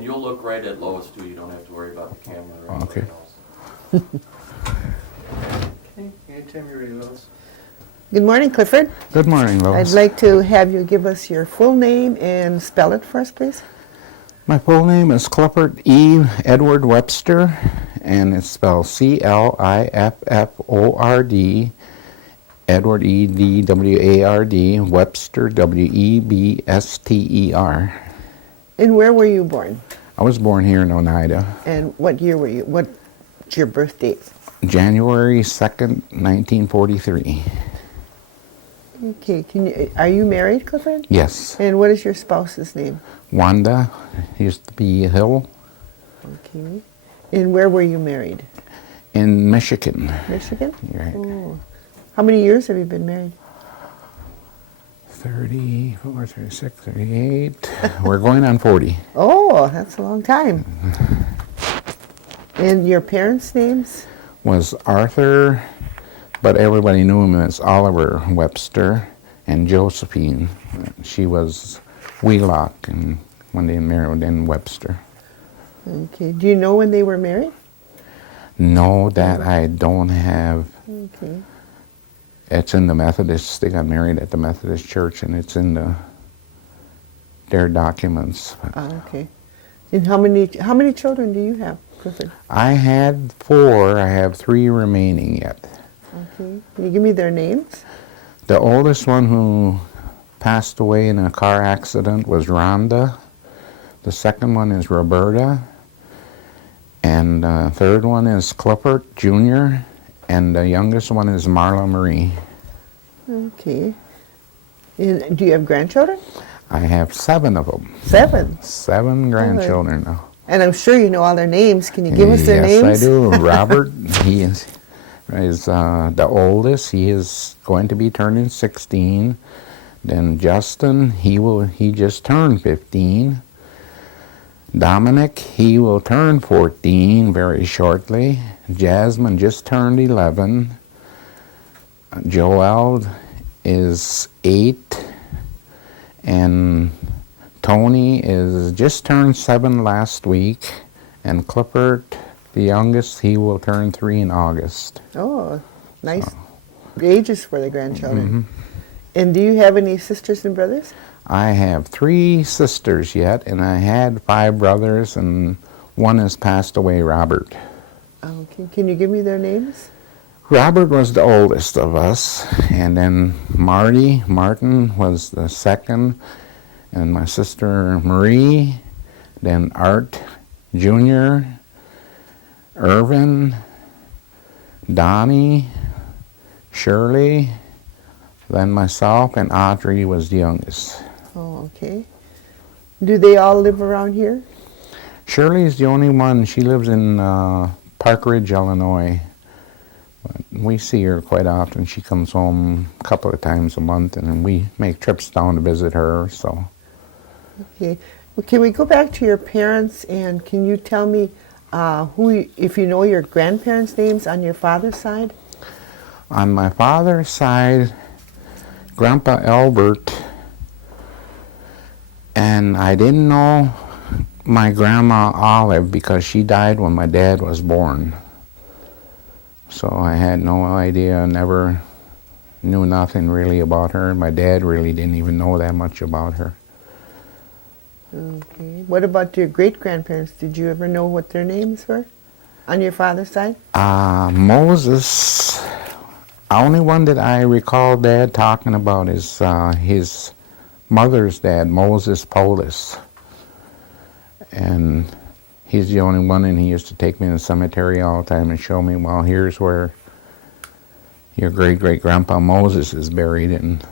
And you'll look right at Lois too, you don't have to worry about the camera or anything Okay. else. Okay, anytime you're ready, Lois. Good morning, Clifford. Good morning, I'd Lois. like to have you give us your full name and spell it for us, please. My full name is Clifford E Edward Webster, and it's spelled Clifford, Edward Edward, Webster Webster. And where were you born? I was born here in Oneida, And what year were you? What's your birth date? January 2nd, 1943. Okay, are you married, Clifford? Yes. And what is your spouse's name? Wanda used to be Hill Okay. And where were you married? in Michigan. Michigan? Right. Oh. How many years have you been married? 34, 36, 38. We're going on 40. Oh, that's a long time. And your parents' names? Was Arthur, but everybody knew him as Oliver Webster, and Josephine. She was Wheelock, and when they married in Webster. Okay. Do you know when they were married? No, that I don't have. Okay. It's in the Methodist. They got married at the Methodist church, and it's in their documents. Okay. And how many children do you have, Clifford? I had 4. I have 3 remaining yet. Okay. Can you give me their names? The oldest one who passed away in a car accident was Rhonda. The second one is Roberta. And the third one is Clifford Jr. And the youngest one is Marla Marie. Okay. And do you have grandchildren? I have 7 of them. 7. 7 grandchildren now. And I'm sure you know all their names. Can you give us their Yes, names? I do. Robert, he is the oldest. He is going to be turning 16. Then Justin, he just turned 15. Dominic, he will turn 14 very shortly. Jasmine just turned 11. Joel is 8. And Tony is just turned 7 last week. And Clifford, the youngest, he will turn 3 in August. Oh, nice ages for the grandchildren. And do you have any sisters and brothers? I have 3 sisters yet, and I had 5 brothers, and one has passed away, Robert. Okay. Can you give me their names? Robert was the oldest of us, and then Martin was the second, and my sister Marie, then Art Jr., Irvin, Donnie, Shirley, then myself, and Audrey was the youngest. Oh, okay. Do they all live around here? Shirley's the only one. She lives in Park Ridge, Illinois. But we see her quite often. She comes home a couple of times a month, and we make trips down to visit her. So, Okay. Well, can we go back to your parents, and can you tell me if you know your grandparents' names on your father's side? on my father's side, Grandpa Albert, and I didn't know my Grandma Olive because she died when my dad was born. So I had no idea, never knew nothing really about her. My dad really didn't even know that much about her. Okay. What about your great-grandparents? Did you ever know what their names were on your father's side? Moses, only one that I recall Dad talking about is his mother's dad, Moses Polis. And he's the only one, and he used to take me to the cemetery all the time and show me, well, here's where your great-great-grandpa Moses is buried, and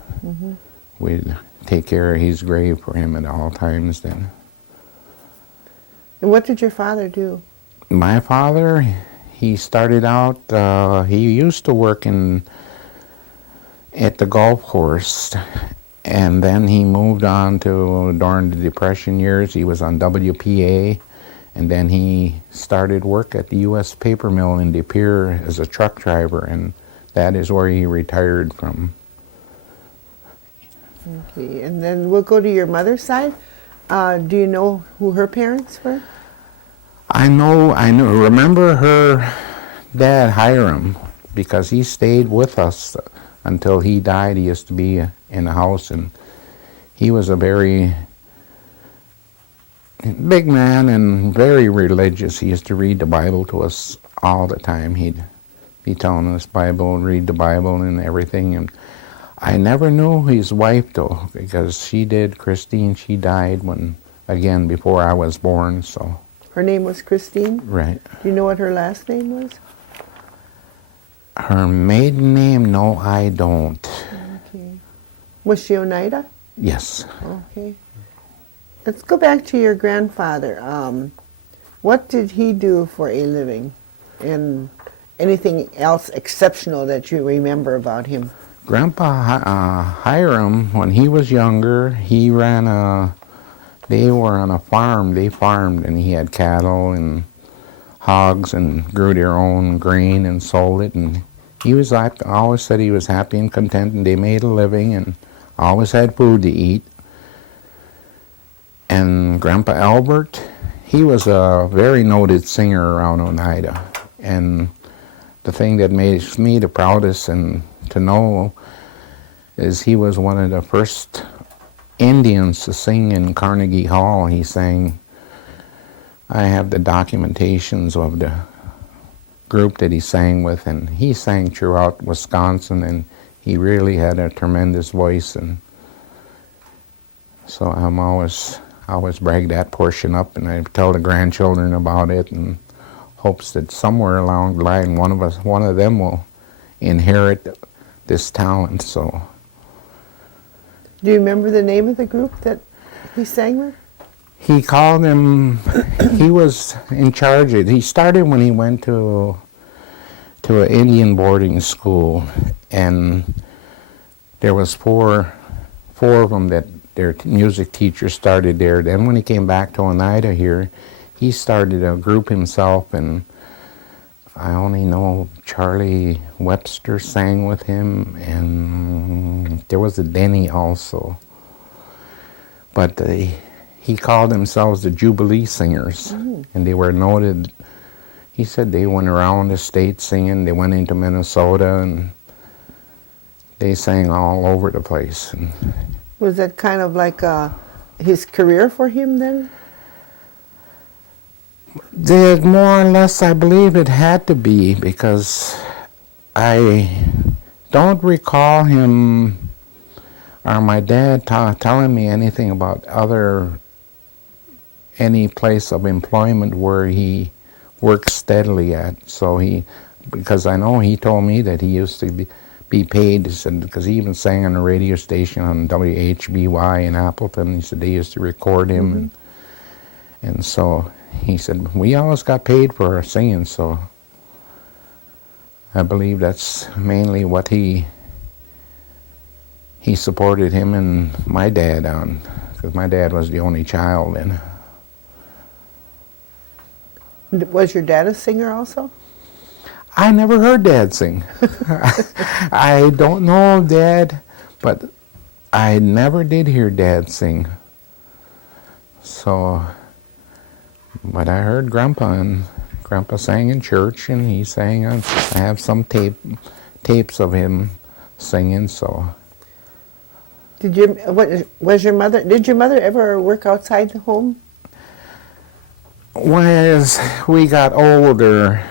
we'd take care of his grave for him at all times then. And what did your father do? My father, he started out, he used to work at the golf course, and then he moved on to, during the Depression years, he was on WPA, and then he started work at the U.S. paper mill in De Pere as a truck driver, and that is where he retired from. Okay, and then we'll go to your mother's side. Do you know who her parents were? I remember her dad, Hiram, because he stayed with us until he died. He used to be in the house, and he was a very big man and very religious. He used to read the Bible to us all the time. He'd be telling us Bible, read the Bible and everything. And I never knew his wife, though, because Christine, she died before I was born, so. Her name was Christine? Right. Do you know what her last name was? Her maiden name, no, I don't. Okay. Was she Oneida? Yes. Okay. Let's go back to your grandfather. What did he do for a living? And anything else exceptional that you remember about him? Grandpa Hiram, when he was younger, they were on a farm. They farmed, and he had cattle and hogs and grew their own grain and sold it. And he was always said he was happy and content, and they made a living and always had food to eat. And Grandpa Albert, he was a very noted singer around Oneida. And the thing that makes me the proudest and to know is he was one of the first Indians to sing in Carnegie Hall. He sang, I have the documentations of the group that he sang with, and he sang throughout Wisconsin, and he really had a tremendous voice. And so I'm always brag that portion up, and I tell the grandchildren about it, and hopes that somewhere along the line one of them will inherit this talent. So. Do you remember the name of the group that he sang with? He called him, he was in charge of it. He started when he went to an Indian boarding school, and there was four of them that their music teacher started there. Then when he came back to Oneida here, he started a group himself, and I only know Charlie Webster sang with him, and there was a Denny also. But he called themselves the Jubilee Singers, and they were noted. He said they went around the state singing. They went into Minnesota, and they sang all over the place. And was that kind of like his career for him then? Did more or less, I believe it had to be, because I don't recall him or my dad telling me anything about any place of employment where he worked steadily at. So because I know he told me that he used to be paid, he said, because he even sang on a radio station on WHBY in Appleton. He said they used to record him, and so he said, we always got paid for our singing, so I believe that's mainly what he supported him and my dad on, because my dad was the only child then. Was your dad a singer also? I never heard Dad sing. I don't know Dad, but I never did hear Dad sing. So, but I heard Grandpa, and Grandpa sang in church, and he sang. I have some tapes of him singing. So. Did your mother ever work outside the home? As we got older,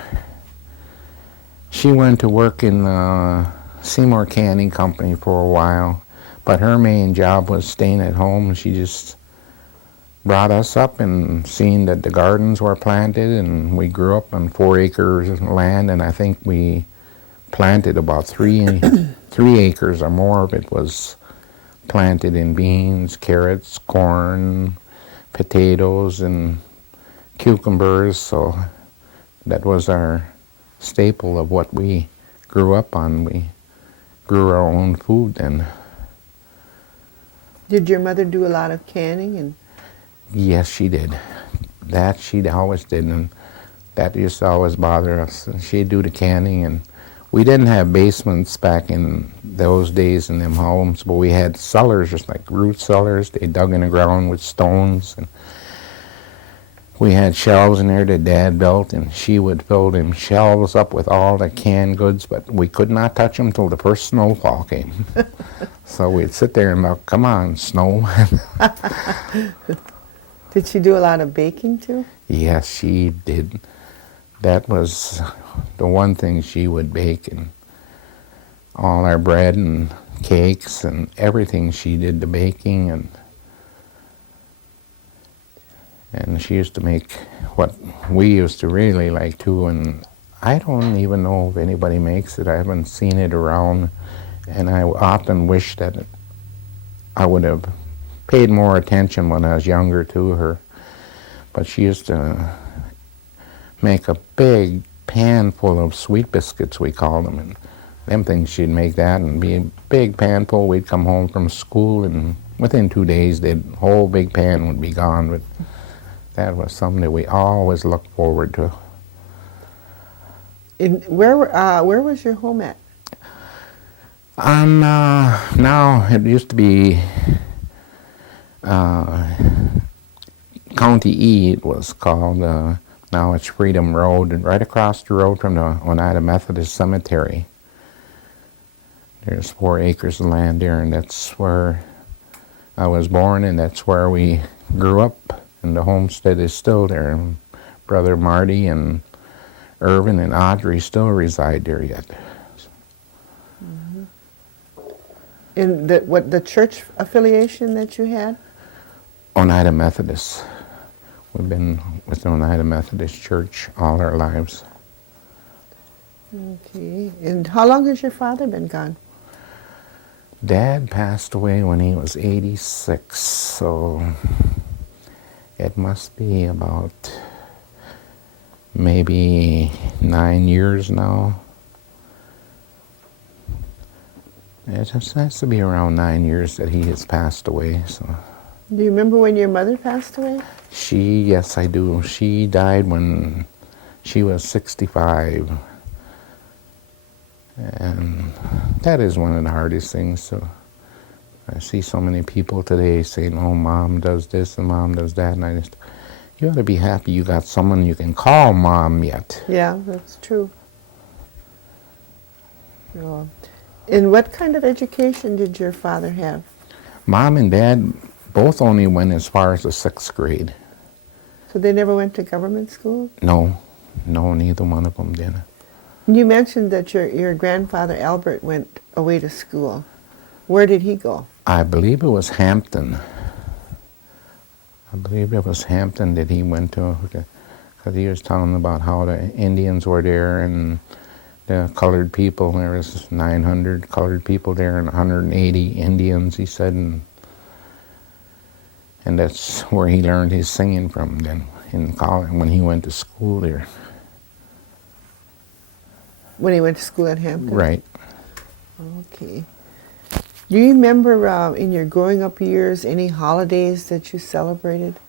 she went to work in the Seymour Canning Company for a while, but her main job was staying at home. She just brought us up and seen that the gardens were planted, and we grew up on 4 acres of land, and I think we planted about 3 acres or more of it was planted in beans, carrots, corn, potatoes, and cucumbers. So that was our staple of what we grew up on. We grew our own food then. Did your mother do a lot of canning? And yes, she did. That she always did, and that used to always bother us. She'd do the canning, and We didn't have basements back in those days in them homes, but we had cellars, just like root cellars. They dug in the ground with stones, and we had shelves in there that Dad built, and she would fill them shelves up with all the canned goods, but we could not touch them till the first snowfall came. So we'd sit there and go, come on, snow. Did she do a lot of baking too? Yes, she did. That was the one thing she would bake, and all our bread and cakes and everything she did the baking, and she used to make what we used to really like too, and I don't even know if anybody makes it. I haven't seen it around, and I often wish that I would have paid more attention when I was younger to her. But she used to make a big pan full of sweet biscuits, we called them, and them things, she'd make that and be a big pan full. We'd come home from school, and within 2 days the whole big pan would be gone. But that was something that we always looked forward to. Where was your home at? Now it used to be County E, it was called. Now it's Freedom Road, and right across the road from the Oneida Methodist Cemetery. There's 4 acres of land there, and that's where I was born, and that's where we grew up. And the homestead is still there. And Brother Marty and Irvin and Audrey still reside there yet. Mm-hmm. In the church affiliation that you had? Oneida Methodist. We've been with the Oneida Methodist Church all our lives. Okay. And how long has your father been gone? Dad passed away when he was 86, so it must be about maybe 9 years now. It just has to be around 9 years that he has passed away. So. Do you remember when your mother passed away? Yes, I do. She died when she was 65. And that is one of the hardest things. So I see so many people today saying, oh, Mom does this and Mom does that. And you ought to be happy you got someone you can call Mom yet. Yeah, that's true. Yeah. And what kind of education did your father have? Mom and Dad both only went as far as the 6th grade. So they never went to government school? No, neither one of them did. You mentioned that your grandfather Albert went away to school. Where did he go? I believe it was Hampton. That he went to, because he was telling about how the Indians were there and the colored people. There was 900 colored people there and 180 Indians, he said, and that's where he learned his singing from then in college when he went to school there. When he went to school at Hampton? Right. Okay. Do you remember in your growing up years any holidays that you celebrated?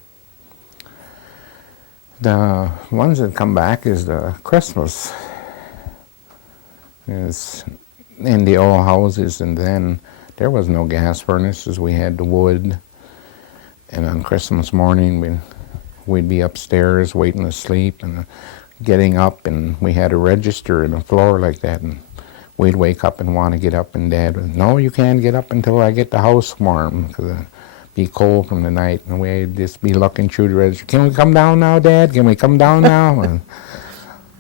The ones that come back is the Christmas. It's in the old houses, and then there was no gas furnaces. We had the wood, and on Christmas morning we'd be upstairs waiting to sleep and getting up, and we had a register in the floor like that, and we'd wake up and want to get up, and Dad would, no, you can't get up until I get the house warm, because it'd be cold from the night, and we'd just be looking through the register. Can we come down now, Dad? Can we come down now? And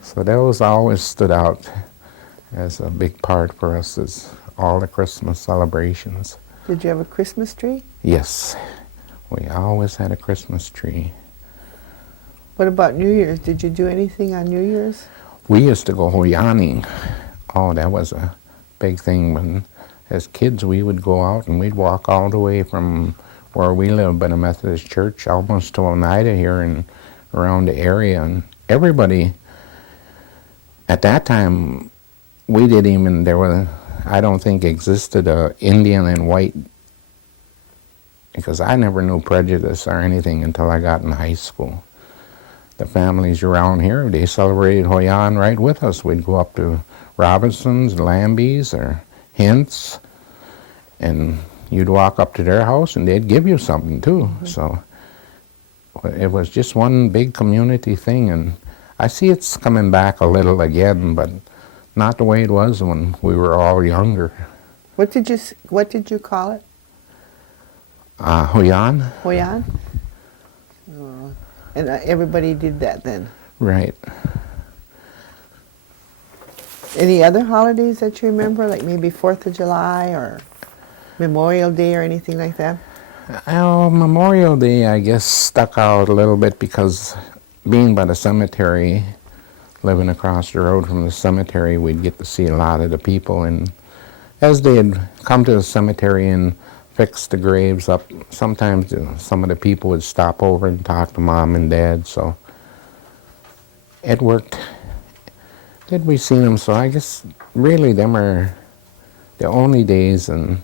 so those always stood out as a big part for us, as all the Christmas celebrations. Did you have a Christmas tree? Yes, we always had a Christmas tree. What about New Year's? Did you do anything on New Year's? We used to go hoyaning. Oh, that was a big thing. When, as kids, we would go out and we'd walk all the way from where we lived by the Methodist Church almost to Oneida here and around the area. And everybody, at that time, we didn't even, I don't think existed a Indian and white, because I never knew prejudice or anything until I got in high school. the families around here, they celebrated Hoyan right with us. We'd go up to Robinson's, Lambie's, or Hint's, and you'd walk up to their house and they'd give you something too. So it was just one big community thing, and I see it's coming back a little again, but not the way it was when we were all younger. What did you call it? Hoyan? Hoyan? Oh. And everybody did that then? Right. Any other holidays that you remember, like maybe 4th of July or Memorial Day or anything like that? Memorial Day, I guess, stuck out a little bit because being by the cemetery, living across the road from the cemetery, we'd get to see a lot of the people. And as they'd come to the cemetery and fix the graves up, sometimes some of the people would stop over and talk to Mom and Dad, so it worked. Did we see them? So I guess really them are the only days, and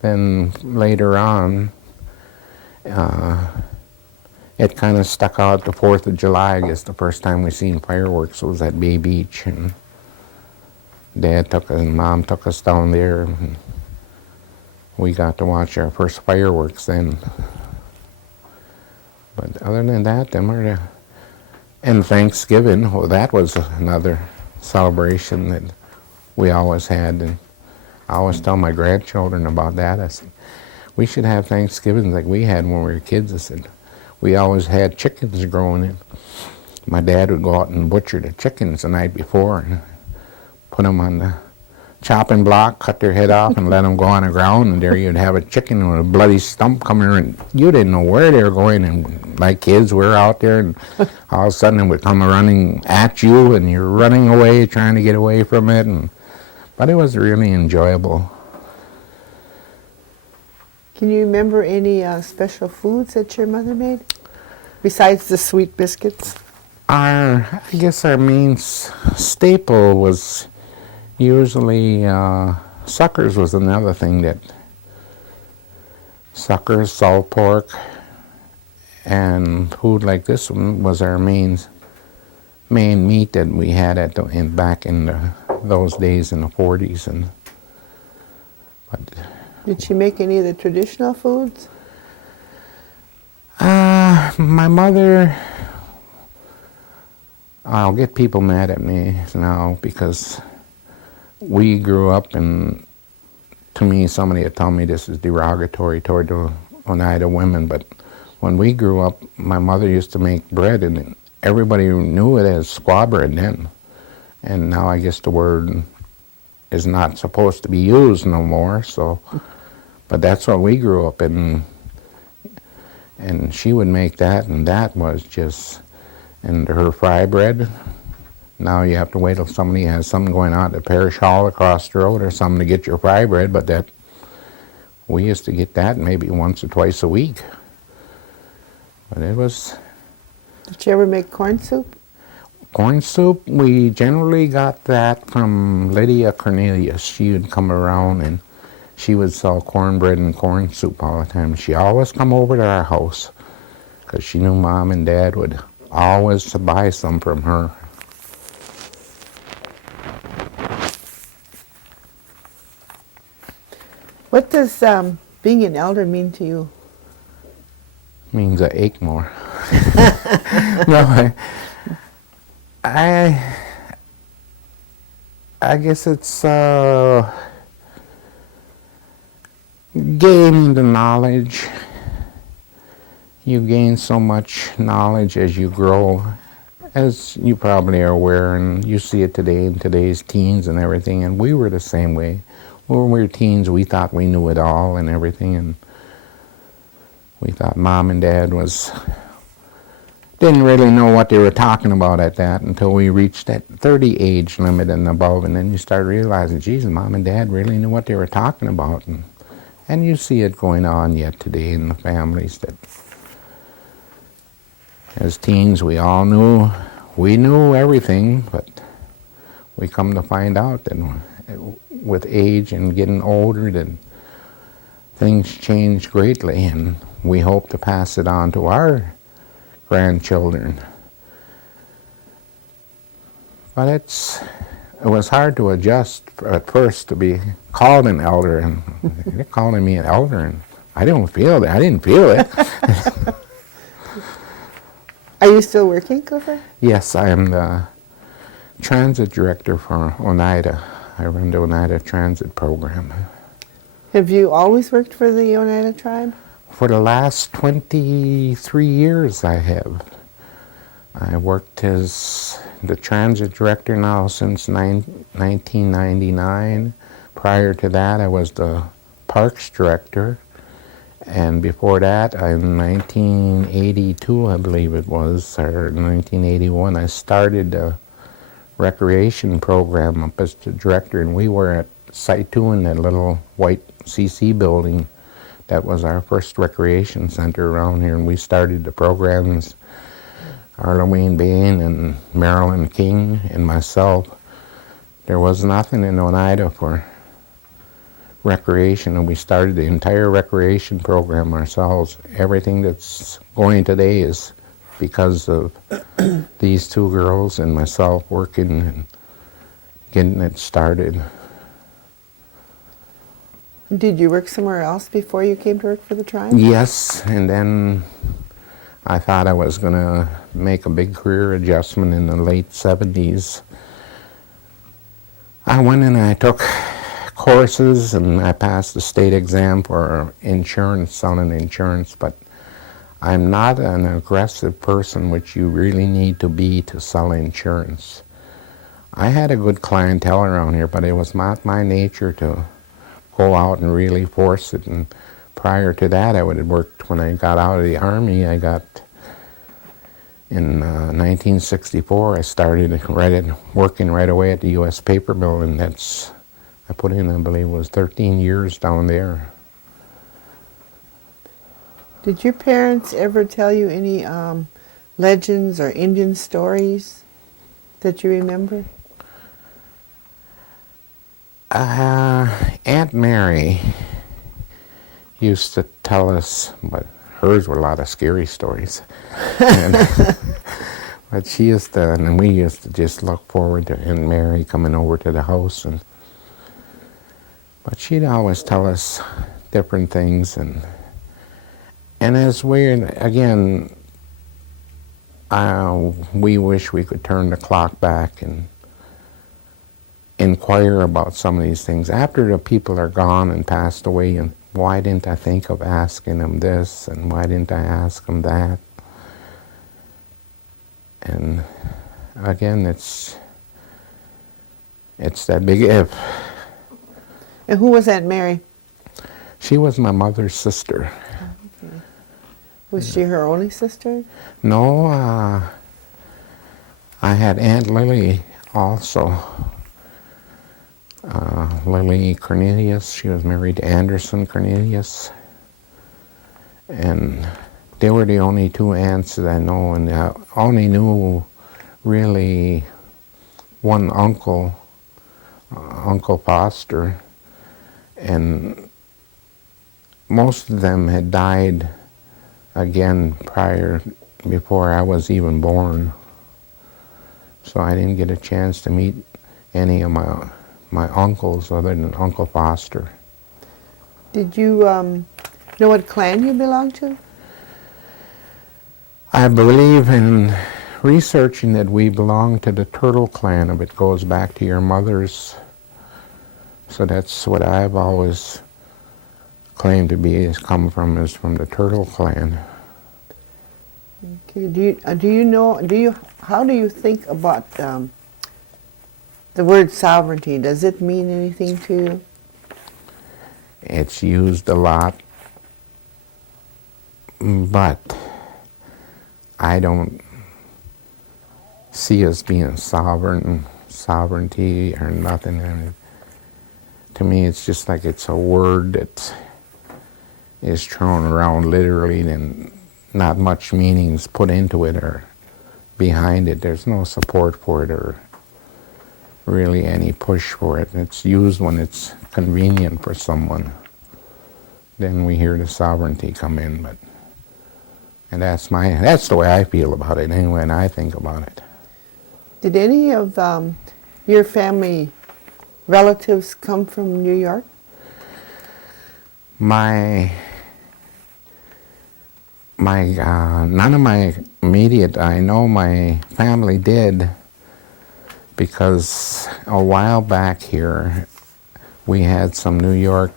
then later on it kind of stuck out the 4th of July. I guess the first time we seen fireworks was at Bay Beach, and Dad took us and Mom took us down there, and we got to watch our first fireworks then. But other than that, them are the... And Thanksgiving, well, that was another celebration that we always had, and I always tell my grandchildren about that. I said, we should have Thanksgiving like we had when we were kids. I said, we always had chickens growing in. My dad would go out and butcher the chickens the night before and put them on the chopping block, cut their head off, and let them go on the ground, and there you'd have a chicken with a bloody stump coming in. You didn't know where they were going, and like kids, we're out there, and all of a sudden it would come running at you, and you're running away, trying to get away from it. But it was really enjoyable. Can you remember any special foods that your mother made, besides the sweet biscuits? I guess our main staple was usually suckers was another thing that... Suckers, salt pork, and food like this one was our main meat that we had back in those days in the 40s. But did she make any of the traditional foods? My mother... I'll get people mad at me now because we grew up, and to me, somebody had told me this is derogatory toward the Oneida women, but when we grew up, my mother used to make bread, and everybody knew it as squaw bread then. And now I guess the word is not supposed to be used no more, so, but that's what we grew up in. And she would make that, and that was just, and her fry bread. Now you have to wait till somebody has something going on at the parish hall across the road or something to get your fry bread, but that, we used to get that maybe once or twice a week. But it was... Did you ever make corn soup? Corn soup, we generally got that from Lydia Cornelius. She would come around and she would sell cornbread and corn soup all the time. She always come over to our house because she knew Mom and Dad would always buy some from her. What does being an elder mean to you? Means I ache more. No, I guess it's gaining the knowledge. You gain so much knowledge as you grow, as you probably are aware, and you see it today in today's teens and everything, and we were the same way. When we were teens, we thought we knew it all and everything, and we thought Mom and Dad didn't really know what they were talking about at that until we reached that 30 age limit and above, and then you start realizing, geez, Mom and Dad really knew what they were talking about. And you see it going on yet today in the families that as teens we all knew, we knew everything, but we come to find out that with age and getting older that things change greatly, and we hope to pass it on to our grandchildren. But it was hard to adjust at first to be called an elder, and they're calling me an elder, and I didn't feel it. Are you still working, Clifford? Yes, I am the transit director for Oneida. I run the Oneida Transit Program. Have you always worked for the Oneida tribe? For the last 23 years I have. I worked as the transit director now since 1999. Prior to that, I was the parks director. And before that, in 1982, I believe it was, or 1981, I started a recreation program up as the director, and we were at Site 2 in that little white CC building. That was our first recreation center around here, and we started the programs. Arlene Bain and Marilyn King and myself. There was nothing in Oneida for recreation, and we started the entire recreation program ourselves. Everything that's going today is because of these two girls and myself working and getting it started. Did you work somewhere else before you came to work for the tribe? Yes, and then I thought I was going to make a big career adjustment in the late 70s. I went and I took courses and I passed the state exam for insurance, selling insurance, but I'm not an aggressive person, which you really need to be to sell insurance. I had a good clientele around here, but it was not my nature to go out and really force it. And prior to that, I would have worked, when I got out of the Army, in 1964, I started working right away at the U.S. paper mill, and I put in, I believe it was 13 years down there. Did your parents ever tell you any legends or Indian stories that you remember? Aunt Mary used to tell us, but hers were a lot of scary stories. But she used to, and we used to just look forward to Aunt Mary coming over to the house. But she'd always tell us different things. And as again, we wish we could turn the clock back and inquire about some of these things. After the people are gone and passed away, and why didn't I think of asking them this, and why didn't I ask them that? And again, it's that big if. And who was Aunt Mary? She was my mother's sister. Okay. Was she her only sister? No, I had Aunt Lily also. Lily Cornelius, she was married to Anderson Cornelius. And they were the only two aunts that I know, and I only knew really one uncle, Uncle Foster, and most of them had died again before I was even born. So I didn't get a chance to meet any of my uncles other than Uncle Foster. Did you know what clan you belonged to? I believe in researching that we belong to the Turtle Clan, if it goes back to your mother's. So that's what I've always claimed to be, is from the Turtle Clan. Okay. How do you think about the word sovereignty? Does it mean anything to you? It's used a lot, but I don't see us being sovereignty or nothing. I mean, to me, it's just like it's a word that is thrown around literally, and not much meaning's put into it or behind it. There's no support for it or really any push for it. It's used when it's convenient for someone. Then we hear the sovereignty come in, and that's the way I feel about it anyway, and I think about it. Did any of your family relatives come from New York? My none of my immediate, I know my family did, because a while back here we had some Oneidas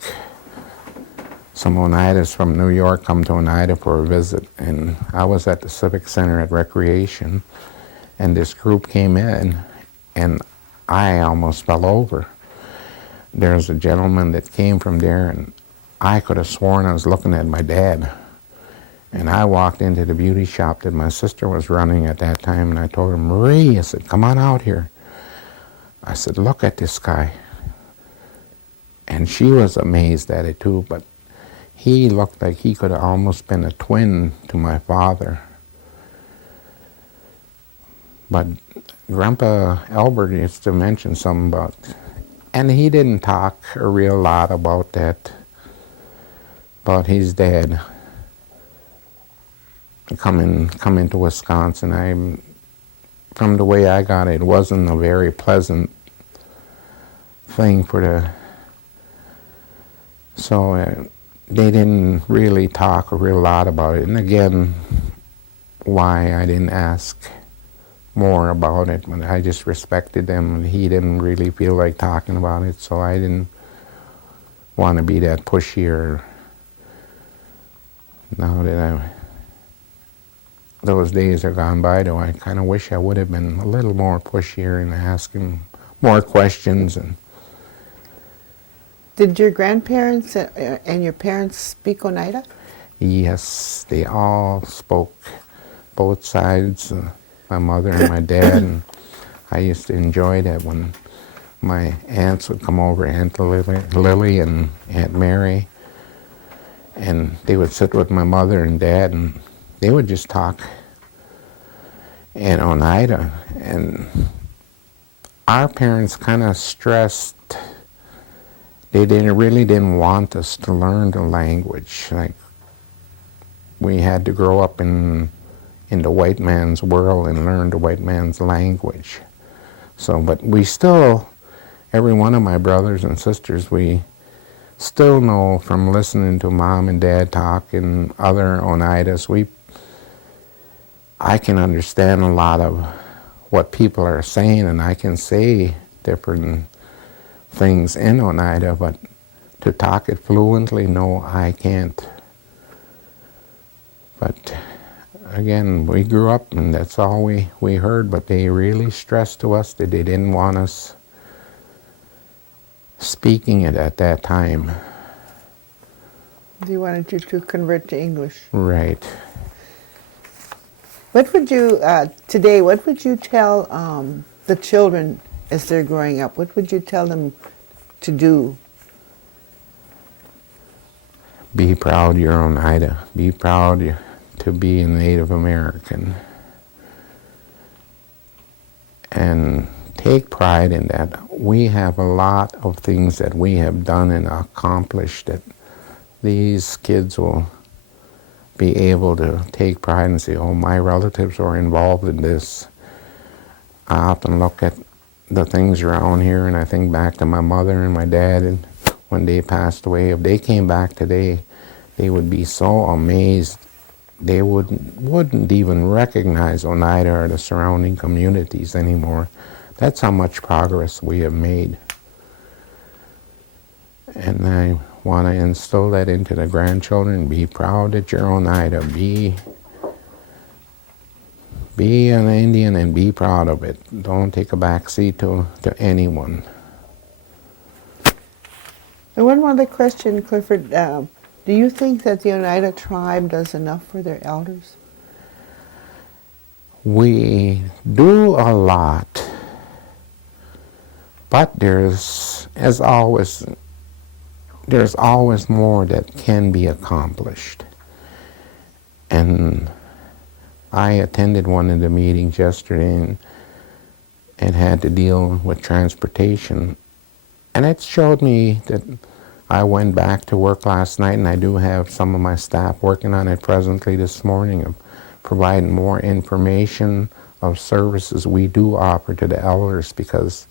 from New York come to Oneida for a visit, and I was at the Civic Center at Recreation, and this group came in, and I almost fell over. There's a gentleman that came from there, and I could have sworn I was looking at my dad. And I walked into the beauty shop that my sister was running at that time, and I told her, Marie, I said, come on out here. I said, look at this guy. And she was amazed at it too, but he looked like he could have almost been a twin to my father. But Grandpa Albert used to mention something about, and he didn't talk a real lot about that, about his dad coming to Wisconsin. From the way I got it, it wasn't a very pleasant thing so they didn't really talk a real lot about it. And again, why I didn't ask more about it, but I just respected them, and he didn't really feel like talking about it, so I didn't want to be that pushy. Or now that those days are gone by, though, I kind of wish I would have been a little more pushier and asking more questions. And did your grandparents and your parents speak Oneida? yes, they all spoke, both sides, my mother and my dad, and I used to enjoy that when my aunts would come over, Aunt Lily and Aunt Mary, and they would sit with my mother and dad, and they would just talk in Oneida. And our parents kind of stressed, they really didn't want us to learn the language. Like, we had to grow up in the white man's world and learn the white man's language. So, but we still, every one of my brothers and sisters, we still know from listening to Mom and Dad talk and other Oneidas, I can understand a lot of what people are saying, and I can say different things in Oneida, but to talk it fluently, no, I can't. But again, we grew up and that's all we heard, but they really stressed to us that they didn't want us speaking it at that time. They wanted you to convert to English. Right. What would you, today, what would you tell the children as they're growing up? What would you tell them to do? Be proud you're Oneida. Be proud to be a Native American. And take pride in that. We have a lot of things that we have done and accomplished that these kids will be able to take pride and say, oh, my relatives are involved in this. I often look at the things around here and I think back to my mother and my dad, and when they passed away, if they came back today, they would be so amazed. They wouldn't even recognize Oneida or the surrounding communities anymore. That's how much progress we have made. And I want to instill that into the grandchildren. Be proud that you're Oneida. Be an Indian and be proud of it. Don't take a backseat to anyone. And one other question, Clifford. Do you think that the Oneida tribe does enough for their elders? We do a lot, but there's always more that can be accomplished. And I attended one of the meetings yesterday and had to deal with transportation. And it showed me that I went back to work last night, and I do have some of my staff working on it presently this morning, of providing more information of services we do offer to the elders, because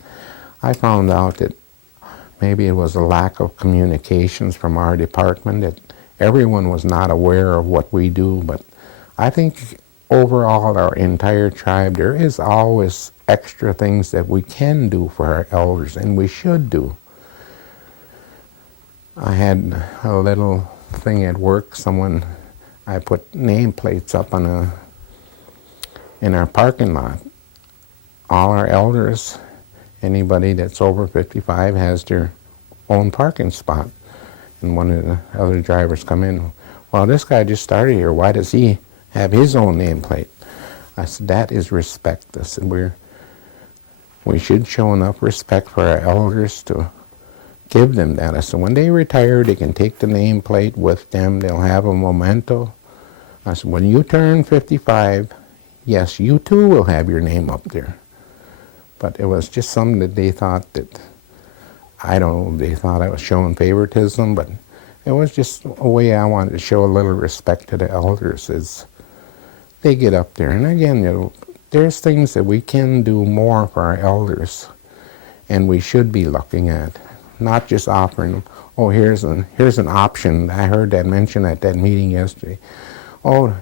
I found out that maybe it was a lack of communications from our department, that everyone was not aware of what we do. But I think overall, our entire tribe, there is always extra things that we can do for our elders, and we should do. I had a little thing at work. I put nameplates up in our parking lot. All our elders, anybody that's over 55 has their own parking spot. And one of the other drivers come in, well, this guy just started here, why does he have his own nameplate? I said, that is respect. I said, we should show enough respect for our elders to give them that. I said, when they retire, they can take the nameplate with them. They'll have a memento. I said, when you turn 55, yes, you too will have your name up there. But it was just something that they thought that, I don't know, they thought I was showing favoritism, but it was just a way I wanted to show a little respect to the elders as they get up there. And again, there's things that we can do more for our elders, and we should be looking at, not just offering them, oh, here's an option. I heard that mentioned at that meeting yesterday. Oh,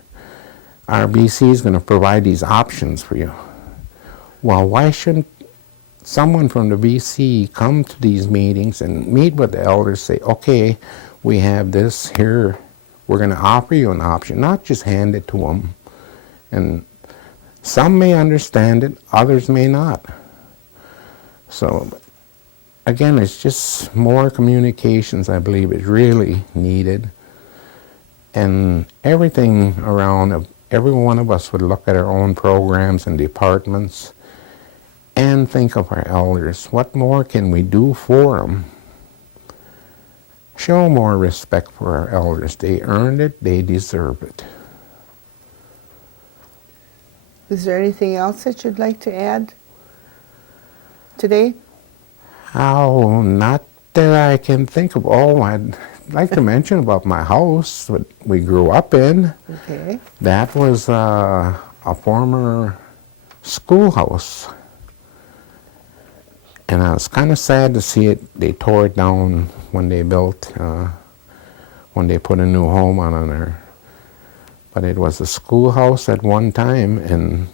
our BC is going to provide these options for you. Well, why shouldn't someone from the BC come to these meetings and meet with the elders, say, okay, we have this here, we're going to offer you an option, not just hand it to them. And some may understand it, others may not. So, again, it's just more communications, I believe, is really needed. And everything around, every one of us would look at our own programs and departments and think of our elders. What more can we do for them? Show more respect for our elders. They earned it, they deserve it. Is there anything else that you'd like to add today? Oh, not that I can think of. Oh, I'd like to mention about my house that we grew up in. Okay. That was a former schoolhouse. And I was kind of sad to see it. They tore it down when they built, when they put a new home on there. But it was a schoolhouse at one time, and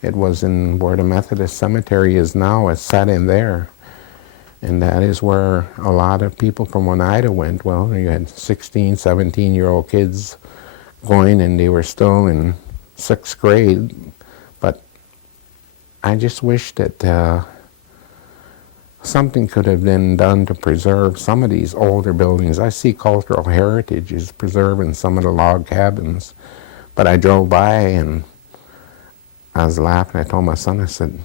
it was in where the Methodist Cemetery is now. It sat in there. And that is where a lot of people from Oneida went. Well, you had 16, 17-year-old kids going, and they were still in 6th grade. But I just wish that something could have been done to preserve some of these older buildings. I see cultural heritage is preserved in some of the log cabins. But I drove by and I was laughing. I told my son, I said,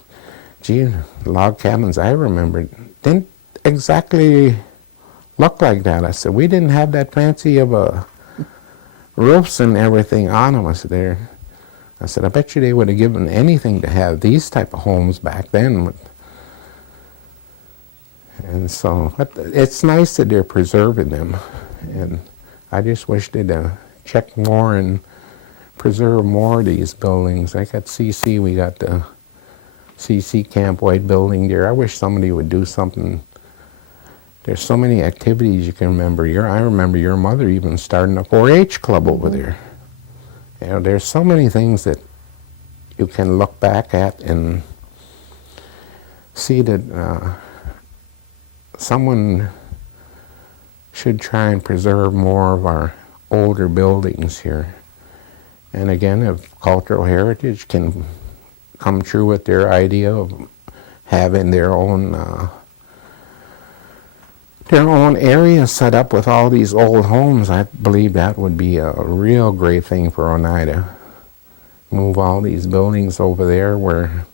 gee, log cabins I remembered didn't exactly look like that. I said, we didn't have that fancy of a roofs and everything on them. I said, I bet you they would have given anything to have these type of homes back then. And so, but it's nice that they're preserving them. And I just wish they'd check more and preserve more of these buildings. Like at CC, we got the CC Camp White building there. I wish somebody would do something. There's so many activities you can remember. I remember your mother even starting a 4-H club over there. You know, there's so many things that you can look back at and see that someone should try and preserve more of our older buildings here. And again, if cultural heritage can come true with their idea of having their own area set up with all these old homes, I believe that would be a real great thing for Oneida. Move all these buildings over there where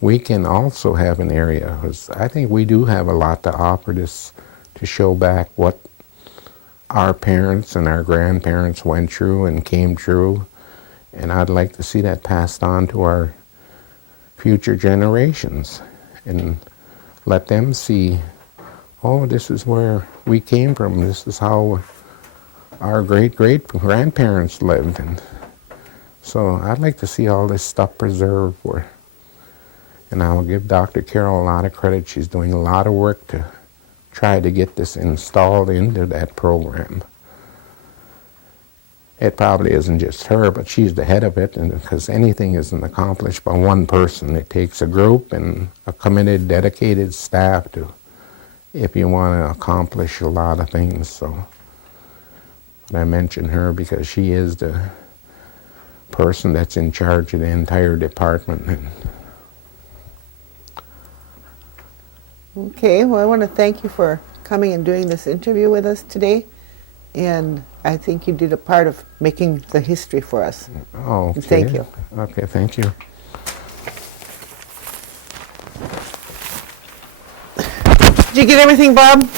we can also have an area. 'Cause I think we do have a lot to offer this to show back what our parents and our grandparents went through and came through. And I'd like to see that passed on to our future generations and let them see, oh, this is where we came from. This is how our great-great-grandparents lived. And So I'd like to see all this stuff preserved and I'll give Dr. Carroll a lot of credit. She's doing a lot of work to try to get this installed into that program. It probably isn't just her, but she's the head of it, and because anything isn't accomplished by one person. It takes a group and a committed, dedicated staff if you want to accomplish a lot of things. So, but I mention her because she is the person that's in charge of the entire department. Okay, well, I want to thank you for coming and doing this interview with us today. And I think you did a part of making the history for us. Oh, okay. Thank you. Okay, thank you. Did you get everything, Bob?